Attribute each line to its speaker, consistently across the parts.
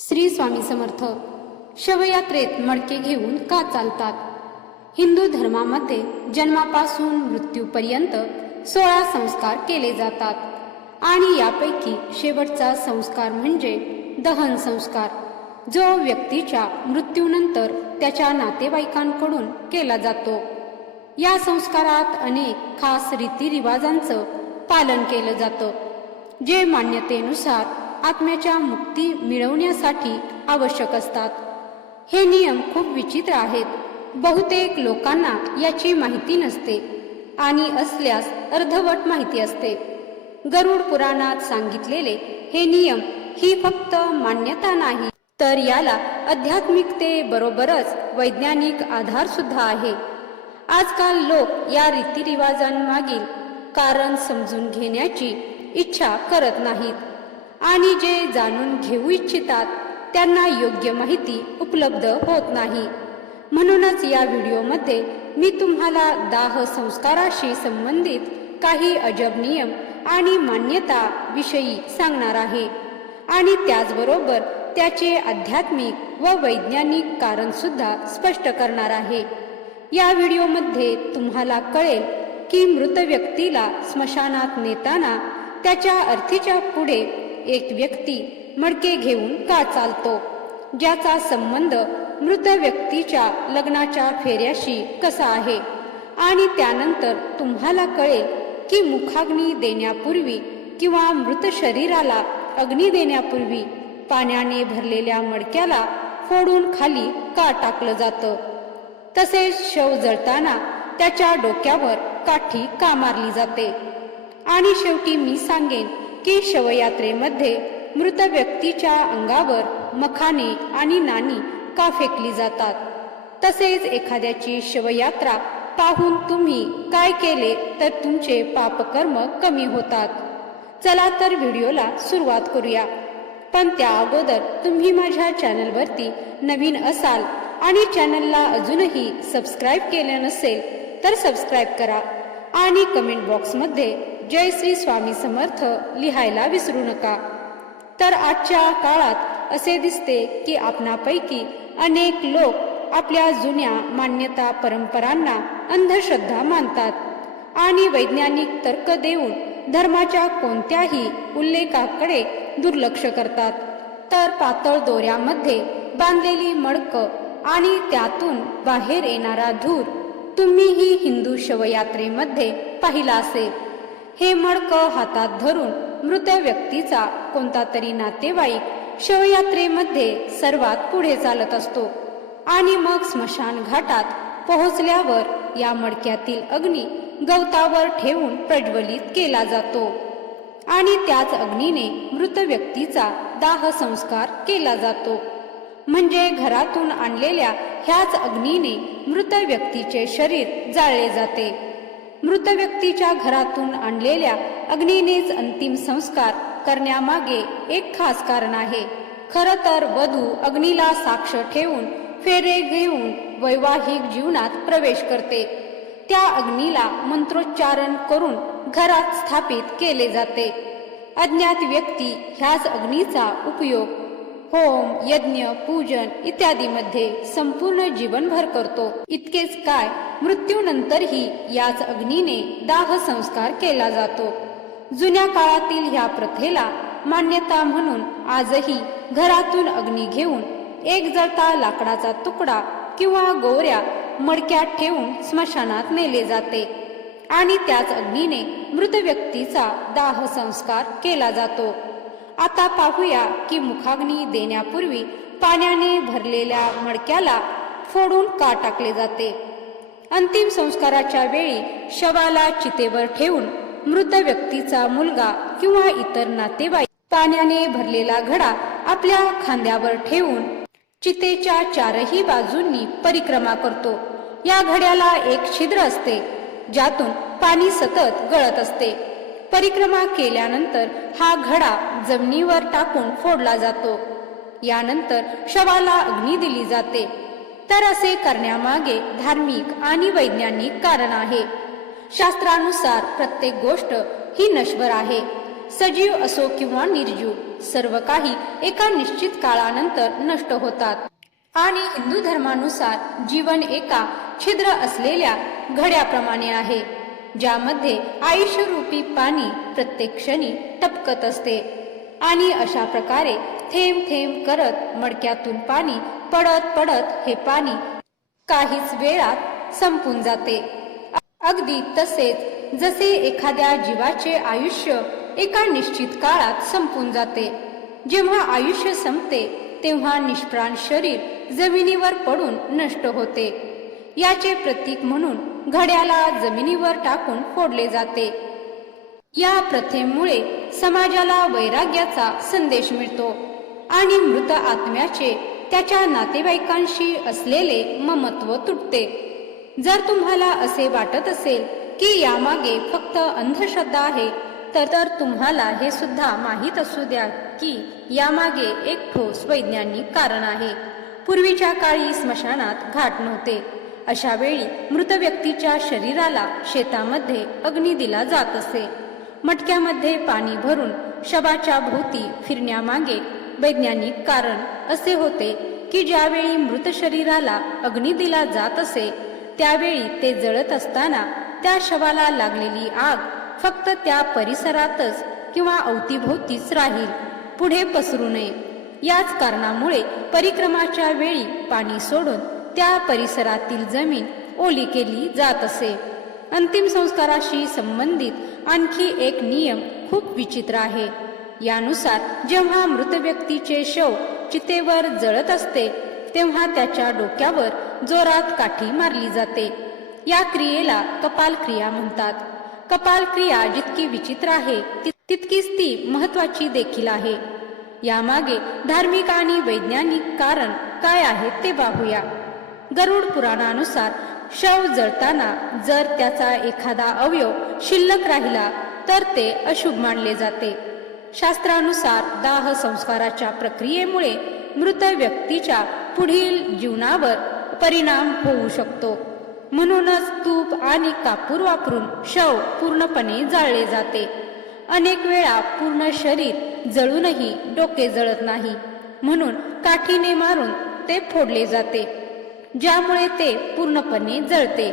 Speaker 1: श्री स्वामी समर्थ शवयात्रेत मडके घेऊन का चालतात? हिंदू धर्मामध्ये जन्मापासून मृत्यूपर्यंत सोळा संस्कार केले जातात आणि यापैकी शेवटचा संस्कार म्हणजे दहन संस्कार जो व्यक्तीच्या मृत्यूनंतर त्याच्या नातेवाईकांकडून केला जातो. या संस्कारात अनेक खास रीतिरिवाजांचं पालन केलं जातं जे मान्यतेनुसार आत्म्याच्या मुक्ती मिळवण्यासाठी आवश्यक असतात. हे नियम खूप विचित्र आहेत. बहुतेक लोकांना याची माहिती नसते आणि असल्यास अर्धवट माहिती असते. गरुड पुराणात सांगितलेले हे नियम ही फक्त मान्यता नाही तर याला आध्यात्मिकतेबरोबरच वैज्ञानिक आधार सुद्धा आहे. आजकाल लोक या रीतिरिवाजांमागील कारण समजून घेण्याची इच्छा करत नाहीत. आणि जे जाणून घेऊ इच्छितात त्यांना योग्य माहिती उपलब्ध होत नाही. म्हणूनच या व्हिडिओमध्ये मी तुम्हाला दाह संस्काराशी संबंधित काही अजब नियम आणि मान्यता विषयी सांगणार आहे. आणि त्याचबरोबर त्याचे आध्यात्मिक व वैज्ञानिक कारण सुद्धा स्पष्ट करणार आहे. या व्हिडिओमध्ये तुम्हाला कळेल की मृत व्यक्तीला स्मशानात नेताना त्याच्या अर्थीच्या पुढे एक व्यक्ती मडके घेऊन का चालतो? ज्याचा संबंध मृत व्यक्तीच्या लग्नाच्या फेऱ्याशी कसा आहे? आणि त्यानंतर तुम्हाला कळेल की मुखाग्नी देण्यापूर्वी किंवा मृत शरीराला अग्नी देण्यापूर्वी पाण्याने भरलेल्या मडक्याला फोडून खाली का टाकलं जातं? तसेच शव जळताना त्याच्या डोक्यावर काठी का मारली जाते? आणि शेवटी मी सांगेन की शवयात्रेमध्ये मृत व्यक्तीच्या अंगावर मखाने आणि नाणी का फेकली जातात? तसेच एखाद्याची शवयात्रा पाहून तुम्ही काय केले तर तुमचे पापकर्म कमी होतात. चला तर व्हिडिओला सुरुवात करूया. पण त्या अगोदर तुम्ही माझ्या चॅनलवरती नवीन असाल आणि चॅनलला अजूनही सबस्क्राईब केले नसेल तर सबस्क्राईब करा आणि कमेंट बॉक्समध्ये जय श्री स्वामी समर्थ लिहायला विसरू नका. तर आजच्या काळात असे दिसते की आपणापैकी अनेक लोक आपल्या जुन्या मान्यता परंपरांना अंधश्रद्धा मानतात आणि वैज्ञानिक तर्क देऊन धर्माच्या कोणत्याही उल्लेखाकडे दुर्लक्ष करतात. तर पातळ दोऱ्यामध्ये बांधलेली मडक आणि त्यातून बाहेर येणारा धूर तुम्हीही हिंदू शवयात्रेमध्ये पाहिला असेल. हे मडक हातात धरून मृत व्यक्तीचा कोणता तरी नातेवाईक शवयात्रेमध्ये सर्वात पुढे चालत असतो. आणि मग स्मशान घाटात पोहोचल्यावर या मडक्यातील अग्नी गवतावर ठेवून प्रज्वलित केला जातो. आणि त्याच अग्नीने मृत व्यक्तीचा दाह संस्कार केला जातो. म्हणजे घरातून आणलेल्या ह्याच अग्नीने मृत व्यक्तीचे शरीर जाळले जाते. मृत व्यक्तीच्या घरातून आणलेल्या अग्नीनेच अंतिम संस्कार करण्यामागे एक खास कारण आहे. खर तर वधू अग्नीला साक्ष ठेवून फेरे घेऊन वैवाहिक जीवनात प्रवेश करते. त्या अग्नीला मंत्रोच्चारण करून घरात स्थापित केले जाते. अज्ञात व्यक्ती ह्याच अग्नीचा उपयोग होम यज्ञ पूजन इत्यादीमध्ये संपूर्ण जीवनभर करतो. इतकेच काय मृत्यूनंतरही याच अग्नीने दाह संस्कार केला जातो. जुन्या काळातील ह्या प्रथेला मान्यता म्हणून आजही घरातून अग्नी घेऊन एक जळता लाकडाचा तुकडा किंवा गोऱ्या मडक्यात ठेवून स्मशानात नेले जाते. आणि त्याच अग्नीने मृत व्यक्तीचा दाह संस्कार केला जातो. आता पाहूया की मुखाग्नी देण्यापूर्वी पाण्याने भरलेल्या मडक्याला फोडून का टाकले जाते? अंतिम संस्काराच्या वेळी शवाला चितेवर ठेवून मृत व्यक्तीचा मुलगा किंवा इतर नातेवाईक पाण्याने भरलेला घडा आपल्या खांद्यावर ठेवून चितेच्या चारही बाजूंनी परिक्रमा करतो. या घड्याला एक छिद्र असते ज्यातून पाणी सतत गळत असते. परिक्रमा केल्यानंतर हा घडा जमिनीवर टाकून फोडला जातो. यानंतर शवाला अग्नी दिली जाते. तर असे करण्यामागे धार्मिक आणि वैज्ञानिक कारण आहे. शास्त्रानुसार प्रत्येक गोष्ट ही नश्वर आहे. सजीव असो किंवा निर्जीव सर्व काही एका निश्चित काळानंतर नष्ट होतात. आणि हिंदू धर्मानुसार जीवन एका छिद्र असलेल्या घड्याप्रमाणे आहे. ज्यामध्ये आयुष्यरूपी पाणी प्रत्येक क्षणी टपकत असते. आणि अशा प्रकारे थेंब थेंब करत मडक्यातून पाणी पडत पडत हे पाणी काहीच वेळात संपून जाते. अगदी तसेच जसे एखाद्या जीवाचे आयुष्य एका निश्चित काळात संपून जाते. जेव्हा आयुष्य संपते तेव्हा निष्प्राण शरीर जमिनीवर पडून नष्ट होते. याचे प्रतीक म्हणून घड्याला जमिनीवर टाकून फोडले जाते. या प्रथेमुळे समाजाला वैराग्याचा संदेश मिळतो आणि मृत आत्म्याचे त्याच्या नातेवाईकांशी असलेले ममत्व तुटते. जर तुम्हाला असे वाटत असेल की यामागे फक्त अंधश्रद्धा आहे तर तर तुम्हाला हे सुद्धा माहीत असू द्या की यामागे एक ठोस वैज्ञानिक कारण आहे. पूर्वीच्या काळी स्मशानात घाट नव्हते. अशा वेळी मृत व्यक्तीच्या शरीराला शेतामध्ये अग्नी दिला जात असे. मटक्यामध्ये पाणी भरून शबाच्या भोवती फिरण्यामागे वैज्ञानिक कारण असे होते की ज्यावेळी मृत शरीराला अग्नी दिला जात असे त्यावेळी ते जळत असताना त्या शवाला लागलेली आग फक्त त्या परिसरातच किंवा अवतीभोवतीच राहील पुढे पसरू नये. याच कारणामुळे परिक्रमाच्या वेळी पाणी सोडून त्या परिसरातील जमीन ओली केली जात असे. अंतिम संस्काराशी संबंधित आणखी एक नियम खूप विचित्र आहे. यानुसार जेव्हा मृत व्यक्तीचे शव चितेवर जळत असते तेव्हा त्याच्या डोक्यावर जोरात काठी मारली जाते. या क्रियेला कपाल क्रिया म्हणतात. कपाल क्रिया जितकी विचित्र आहे तितकीच ती महत्वाची देखील आहे. यामागे धार्मिक आणि वैज्ञानिक कारण काय आहे ते पाहूया. गरुड पुराणानुसार शव जळताना जर त्याचा एखादा अवयव शिल्लक राहिला तर ते अशुभ मानले जाते. शास्त्रानुसार दाह संस्काराच्या प्रक्रियेमुळे मृत व्यक्तीच्या पुढील जीवनावर परिणाम होऊ शकतो. म्हणूनच तूप आणि कापूर वापरून शव पूर्णपणे जाळले जाते. अनेक वेळा पूर्ण शरीर जळूनही डोके जळत नाही. म्हणून काठीने मारून ते फोडले जाते. ज्यामुळे ते पूर्णपणे जळते.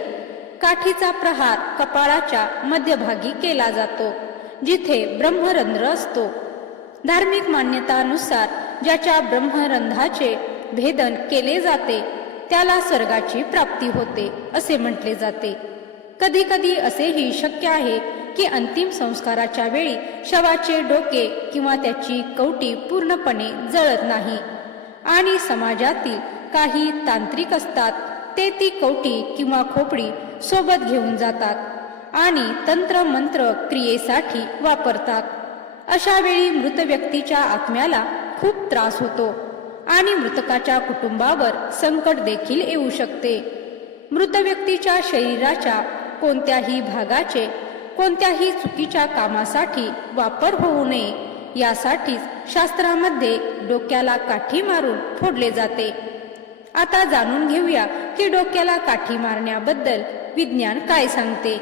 Speaker 1: काठीचा प्रहार कपाळाच्या मध्यभागी केला जातो जिथे ब्रह्मरंध्र असतो. धार्मिक मान्यतानुसार ज्याच्या ब्रह्मरंध्राचे भेदन केले जाते त्याला स्वर्गाची प्राप्ती होते असे म्हटले जाते. कधी कधी असेही शक्य आहे की अंतिम संस्काराच्या वेळी शवाचे डोके किंवा त्याची कवटी पूर्णपणे जळत नाही. आणि समाजातील काही तांत्रिक असतात ते ती कवटी किंवा खोपडी सोबत घेऊन जातात आणि तंत्र मंत्र क्रियेसाठी वापरतात. अशा वेळी मृत व्यक्तीच्या आत्म्याला खूप त्रास होतो आणि मृतकाच्या कुटुंबावर संकट देखील येऊ शकते. मृत व्यक्तीच्या शरीराच्या कोणत्याही भागाचे कोणत्याही चुकीच्या कामासाठी वापर होऊ नये यासाठीच शास्त्रामध्ये डोक्याला काठी मारून फोडले जाते. आता जाणून घेऊया की डोक्याला काठी मारण्याबद्दल विज्ञान काय सांगते.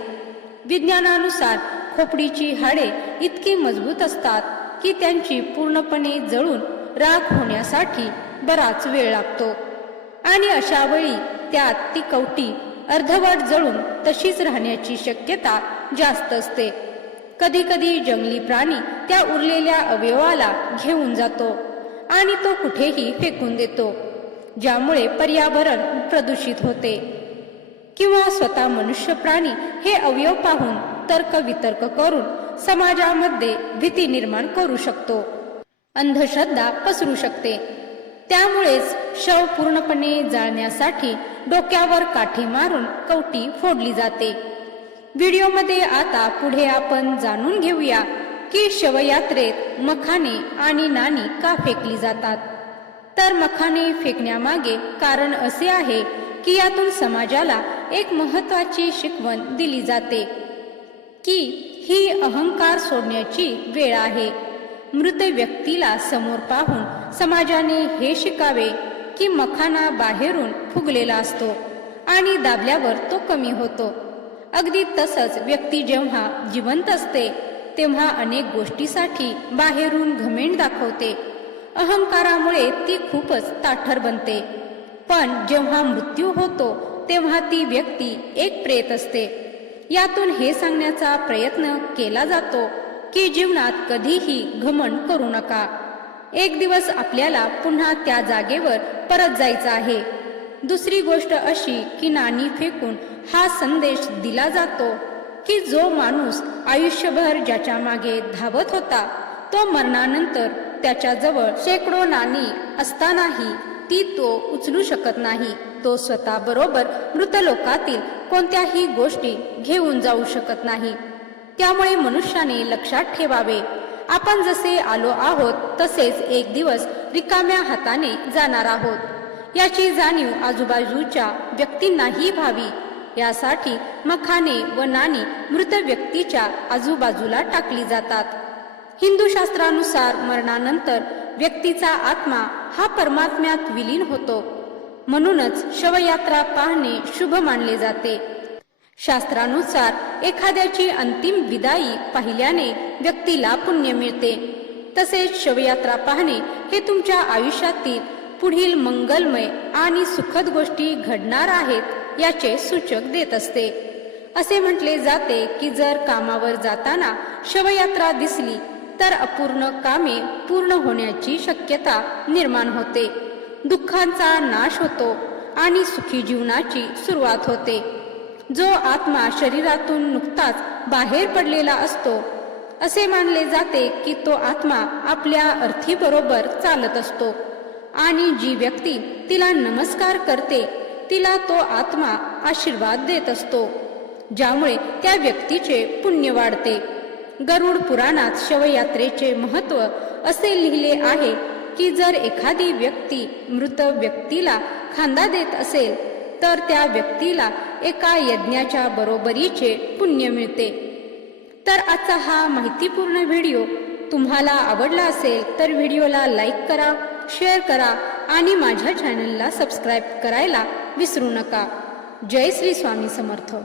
Speaker 1: विज्ञानानुसार खोपडीची हाडे इतकी मजबूत असतात की त्यांची पूर्णपणे जळून राख होण्यासाठी बराच वेळ लागतो. आणि अशा वेळी त्यात ती कवटी अर्धवट जळून तशीच राहण्याची शक्यता जास्त असते. कधी कधी जंगली प्राणी त्या उरलेल्या अवयवाला घेऊन जातो आणि तो कुठेही फेकून देतो. ज्यामुळे पर्यावरण प्रदूषित होते. किंवा स्वतः मनुष्य प्राणी हे अवयव पाहून तर्क वितर्क करून समाजामध्ये भीती निर्माण करू शकतो. अंधश्रद्धा पसरू शकते. त्यामुळेच शव पूर्णपणे जाळण्यासाठी डोक्यावर काठी मारून कवटी फोडली जाते. व्हिडिओमध्ये आता पुढे आपण जाणून घेऊया की शवयात्रेत मखाने आणि नाणी का फेकली जातात? तर मखाने फेकण्यामागे कारण असे आहे की यातून समाजाला एक महत्वाची शिकवण दिली जाते. की ही अहंकार सोडण्याची वेळ आहे. मृत व्यक्तीला समोर पाहून समाजाने हे शिकावे की मखाना बाहेरून फुगलेला असतो आणि दाबल्यावर तो कमी होतो. अगदी तसंच व्यक्ती जेव्हा जिवंत असते तेव्हा अनेक गोष्टीसाठी बाहेरून घमेंड दाखवते. अहंकारामुळे ती खूपच ताठर बनते. पण जेव्हा मृत्यू होतो तेव्हा ती व्यक्ती एक प्रेत असते. यातून हे सांगण्याचा प्रयत्न केला जातो की जीवनात कधीही घमंड करू नका. एक दिवस आपल्याला पुन्हा त्या जागेवर परत जायचं आहे. दुसरी गोष्ट अशी की नाणी फेकून हा संदेश दिला जातो की जो माणूस आयुष्यभर ज्याच्या मागे धावत होता तो मरणानंतर त्याच्याजवळ शेकडो नाणी असतानाही ती तो उचलू शकत नाही. तो स्वतः बरोबर मृत लोकातील कोणत्याही गोष्टी घेऊन जाऊ शकत नाही. त्यामुळे मनुष्याने लक्षात ठेवावे. आपण जसे आलो आहोत तसेच एक दिवस रिकाम्या हाताने जाणार आहोत. याची जाणीव आजूबाजूच्या व्यक्तींनाही व्हावी. यासाठी मखाने व नाणी मृत व्यक्तीच्या आजूबाजूला टाकली जातात. हिंदू शास्त्रानुसार मरणानंतर व्यक्तीचा आत्मा हा परमात्म्यात विलीन होतो. म्हणूनच शवयात्रा पाहणे शुभ मानले जाते. शास्त्रानुसार एखाद्याची अंतिम विदाई पाहिल्याने व्यक्तीला पुण्य मिळते. तसेच शवयात्रा पाहणे हे तुमच्या आयुष्यातील पुढील मंगलमय आणि सुखद गोष्टी घडणार आहेत याचे सूचक देत असते. असे म्हटले जाते की जर कामावर जाताना शवयात्रा दिसली तर अपूर्ण कामे पूर्ण होण्याची शक्यता निर्माण होते. दुःखांचा नाश होतो आणि सुखी जीवनाची सुरुवात होते. जो आत्मा शरीरातून नुकताच बाहेर पडलेला असतो असे मानले जाते की तो आत्मा आपल्या अर्थीबरोबर चालत असतो आणि जी व्यक्ती तिला नमस्कार करते तिला तो आत्मा आशीर्वाद देत असतो ज्यामुळे त्या व्यक्तीचे पुण्य वाढते. गरुड पुराणात शवयात्रेचे महत्त्व असे लिहिले आहे की जर एखादी व्यक्ती मृत व्यक्तीला खांदा देत असेल तर त्या व्यक्तीला एका यज्ञाच्या बरोबरीचे पुण्य मिळते. तर आजचा हा माहितीपूर्ण व्हिडिओ तुम्हाला आवडला असेल तर व्हिडिओला लाईक करा शेअर करा आणि माझ्या चॅनलला सबस्क्राईब करायला विसरू नका. जय श्री स्वामी समर्थ.